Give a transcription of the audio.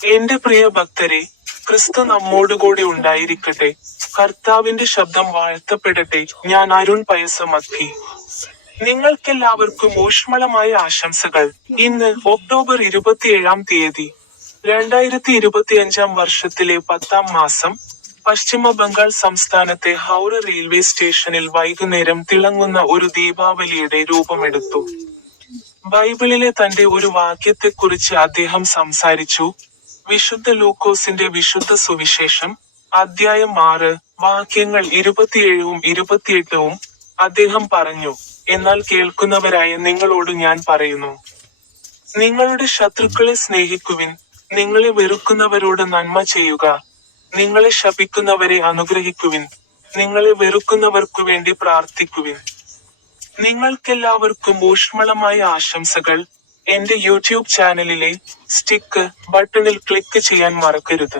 എന്റെ പ്രിയ ഭക്തരെ, ക്രിസ്തു നമ്മോടുകൂടി ഉണ്ടായിരിക്കട്ടെ. കർത്താവിന്റെ ശബ്ദം വാഴ്ത്തപ്പെടട്ടെ. ഞാൻ അരുൺ പയസമത്തി. നിങ്ങൾക്കെല്ലാവർക്കും ഊഷ്മളമായ ആശംസകൾ. ഇന്ന് ഒക്ടോബർ 27 2025 വർഷത്തിലെ 10ാം മാസം. പശ്ചിമ ബംഗാൾ സംസ്ഥാനത്തെ ഹൗറ റെയിൽവേ സ്റ്റേഷനിൽ വൈകുന്നേരം തിളങ്ങുന്ന ഒരു ദീപാവലിയുടെ രൂപമെടുത്തു. ബൈബിളിലെ തന്റെ ഒരു വാക്യത്തെക്കുറിച്ച് അദ്ദേഹം സംസാരിച്ചു. വിശുദ്ധ ലൂക്കോസിന്റെ വിശുദ്ധ സുവിശേഷം, അദ്ധ്യായം 6, വാക്യങ്ങൾ 27ഉം 28ഉം. അദ്ദേഹം പറഞ്ഞു, എന്നാൽ കേൾക്കുന്നവരായ നിങ്ങളോട് ഞാൻ പറയുന്നു, നിങ്ങളുടെ ശത്രുക്കളെ സ്നേഹിക്കുവിൻ, നിങ്ങളെ വെറുക്കുന്നവരോട് നന്മ ചെയ്യുക, നിങ്ങളെ ശപിക്കുന്നവരെ അനുഗ്രഹിക്കുവിൻ, നിങ്ങളെ വെറുക്കുന്നവർക്കു വേണ്ടി പ്രാർത്ഥിക്കുവിൻ. നിങ്ങൾക്കെല്ലാവർക്കും ഊഷ്മളമായ ആശംസകൾ. എന്റെ യൂട്യൂബ് ചാനലിലെ സ്റ്റിക്ക് ബട്ടണിൽ ക്ലിക്ക് ചെയ്യാൻ മറക്കരുത്.